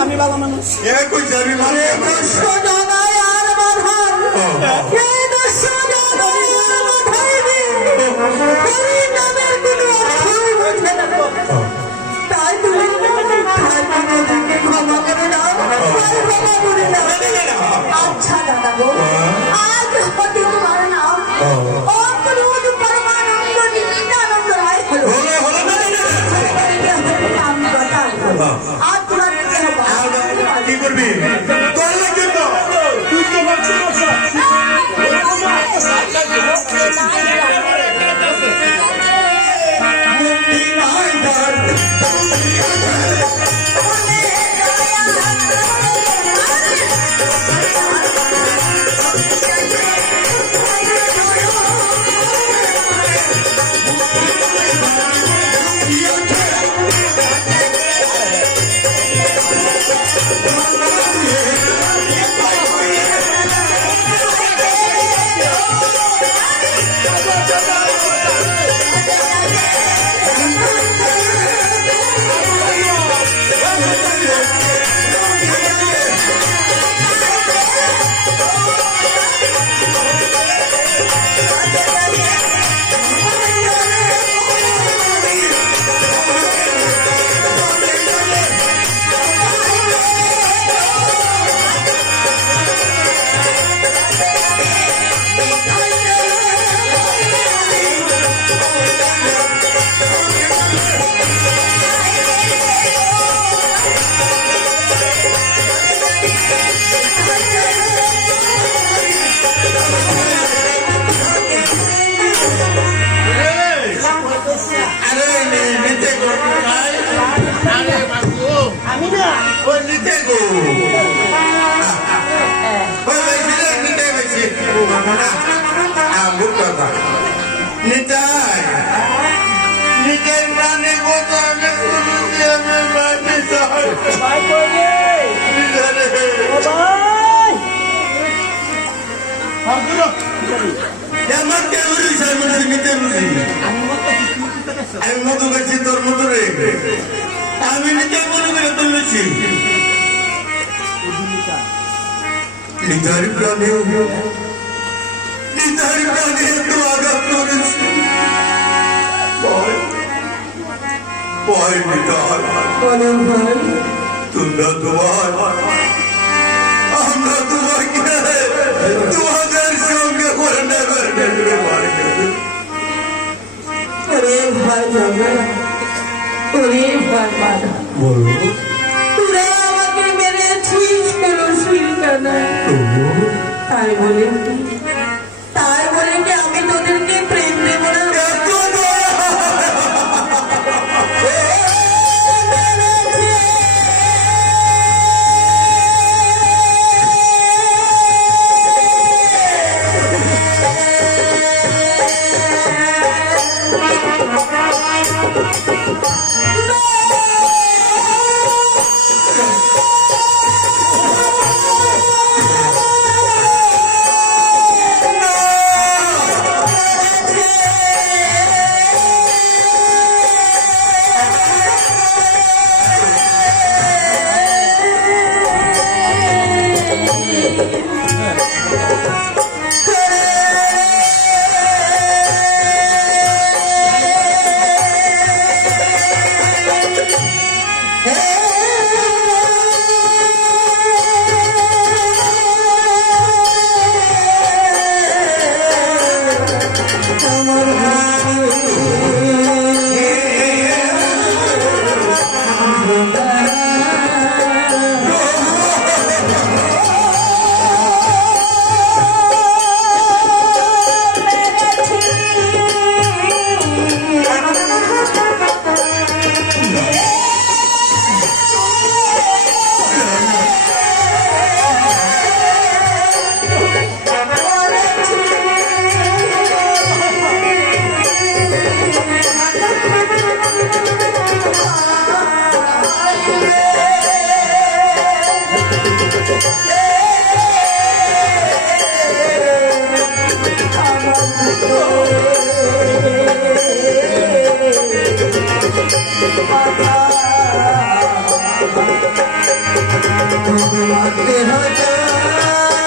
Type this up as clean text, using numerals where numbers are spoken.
আমি ভালো মানুষ আচ্ছা দাদা গো, আজ হতে তোমার নাম অপরূপ পরমানন্দ নিত্যানন্দ রায় হলো। আমি বাতাল আজ তোমার কি করবি তোর লাগে তো তুই তো বলছিস আমি না ওই নিতে গো ওই নিতে গেছি নিতাই নিজের প্রাণে গোদামে ভাই কইলে ভাই আমার কেমন নিতে বুঝি আমি মতো করছি তোর মতো রে আমি নিতে মনে করে তুলেছি নিতার প্রাণে একটু আঘাত করেছি তোমরা তোমার আমরা তোমাকে তোমাদের সঙ্গে করে নেবেন বলো তোরা আমাকে মেরেছিস কেন শিলকানা? তাই বলে কি আমি তোদেরকে প্রেম দেব না? ভগবানকে হাজার